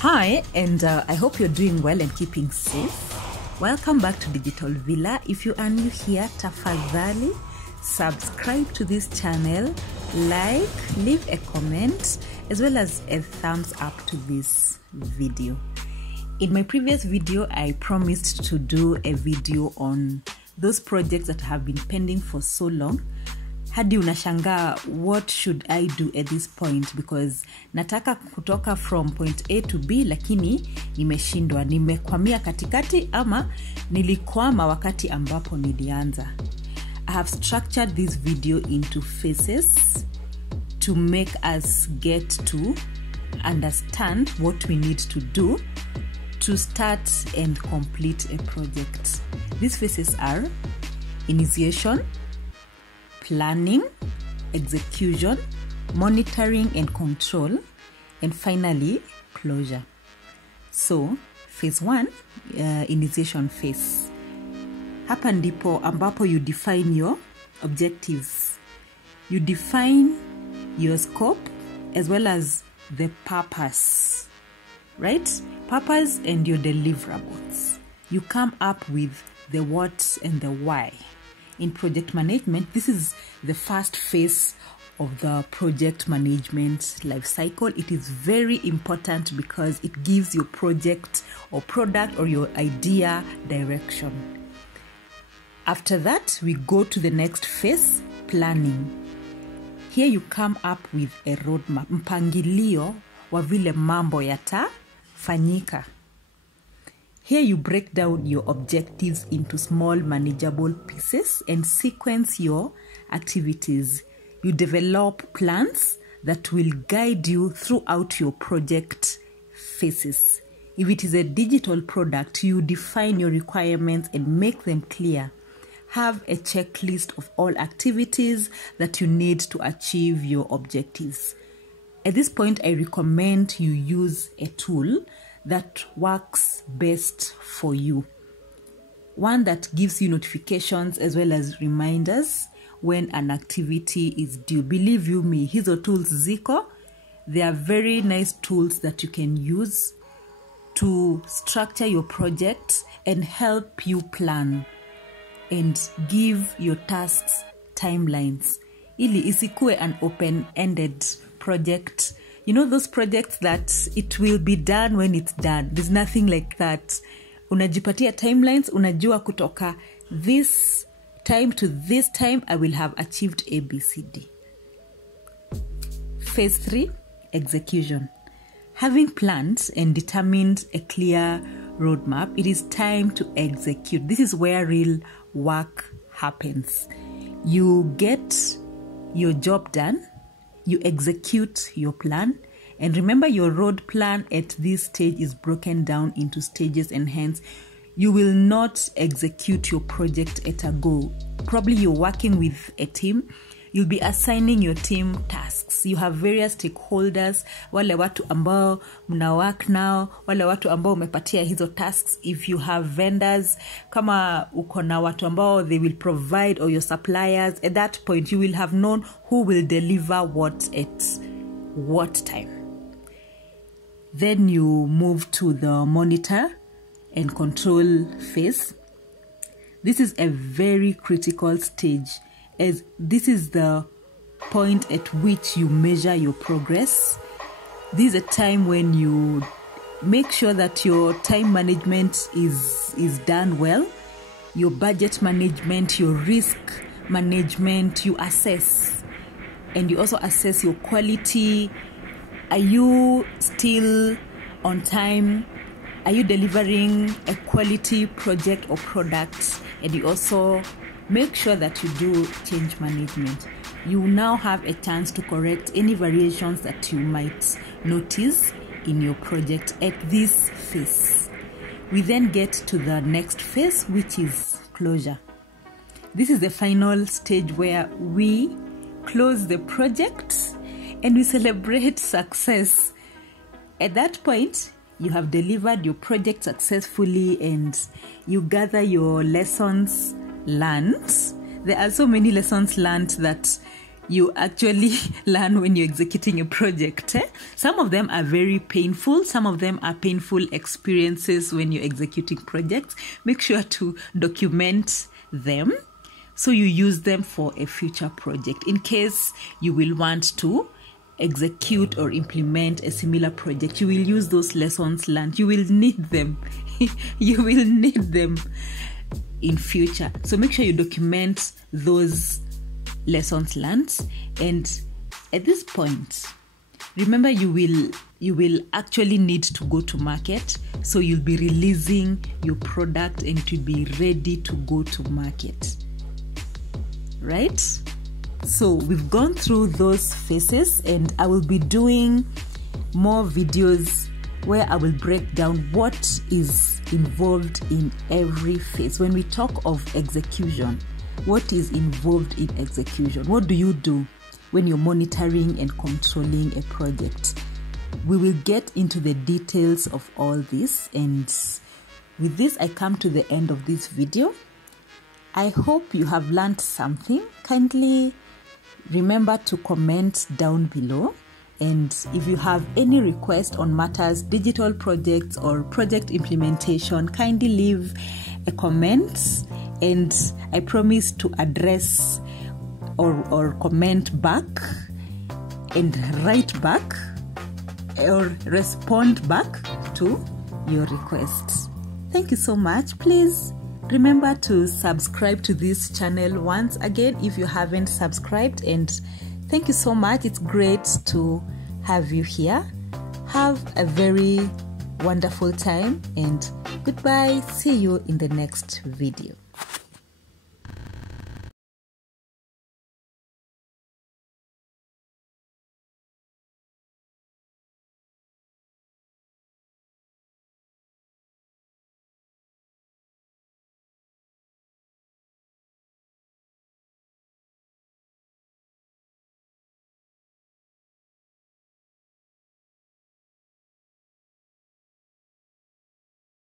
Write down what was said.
Hi, and I hope you're doing well and keeping safe. Welcome back to Digital Villa. If you are new here, tafadhali subscribe to this channel, like, leave a comment, as well as a thumbs up to this video. In my previous video, I promised to do a video on those projects that have been pending for so long. Hadi unashangaa, what should I do at this point? Because nataka kutoka from point A to B, lakini nimeshindwa, nimekwamia katikati ama nilikwama wakati ambapo nilianza. I have structured this video into phases to make us get to understand what we need to do to start and complete a project. These phases are initiation, planning, execution, monitoring and control, and finally closure. So phase 1, initiation phase. Hapa ndipo ambapo you define your objectives. You define your scope as well as the purpose, right? Purpose and your deliverables. You come up with the what and the why. In project management, this is the first phase of the project management life cycle. It is very important because it gives your project or product or your idea direction. After that, we go to the next phase, planning. Here you come up with a roadmap, mpangilio wa vile mambo yatafanyika. Here you break down your objectives into small manageable pieces and sequence your activities. You develop plans that will guide you throughout your project phases. If it is a digital product, you define your requirements and make them clear. Have a checklist of all activities that you need to achieve your objectives. At this point, I recommend you use a tool that works best for you. One that gives you notifications as well as reminders when an activity is due. Believe you me, hizo tools ziko. They are very nice tools that you can use to structure your project and help you plan and give your tasks timelines. Ili isikue an open-ended project. You know those projects that it will be done when it's done. There's nothing like that. Unajipatia timelines, unajua kutoka this time to this time, I will have achieved A, B, C, D. Phase 3, execution. Having planned and determined a clear roadmap, it is time to execute. This is where real work happens. You get your job done. You execute your plan. And remember, your road plan at this stage is broken down into stages, and hence you will not execute your project at a go. Probably you're working with a team. You'll be assigning your team tasks. You have various stakeholders, wale watu ambao mna work now, wale watu ambao umepatia hizo tasks. If you have vendors, kama uko na watu ambao they will provide, or your suppliers, at that point you will have known who will deliver what at what time. Then you move to the monitor and control phase. This is a very critical stage, as this is the point at which you measure your progress. This is a time when you make sure that your time management is done well, your budget management, your risk management, you assess. And you also assess your quality. Are you still on time? Are you delivering a quality project or product? And you also make sure that you do change management. You now have a chance to correct any variations that you might notice in your project at this phase. We then get to the next phase, which is closure. This is the final stage where we close the project and we celebrate success. At that point, you have delivered your project successfully and you gather your lessons learned. There are so many lessons learned that you actually learn when you're executing a project. Some of them are very painful. Some of them are painful experiences when you're executing projects. Make sure to document them so you use them for a future project in case you will want to execute or implement a similar project. You will use those lessons learned. You will need them. You will need them in future. So make sure you document those lessons learned. And at this point, remember you will actually need to go to market. So you'll be releasing your product and it will be ready to go to market. Right? So we've gone through those phases, and I will be doing more videos where I will break down what is involved in every phase. When we talk of execution, what is involved in execution? What do you do when you're monitoring and controlling a project? We will get into the details of all this, and with this I come to the end of this video. I hope you have learned something. Kindly remember to comment down below, and if you have any request on matters digital projects or project implementation, kindly leave a comment and I promise to address or comment back and write back or respond back to your requests. Thank you so much. Please remember to subscribe to this channel once again if you haven't subscribed, and thank you so much. It's great to have you here. Have a very wonderful time and goodbye. See you in the next video.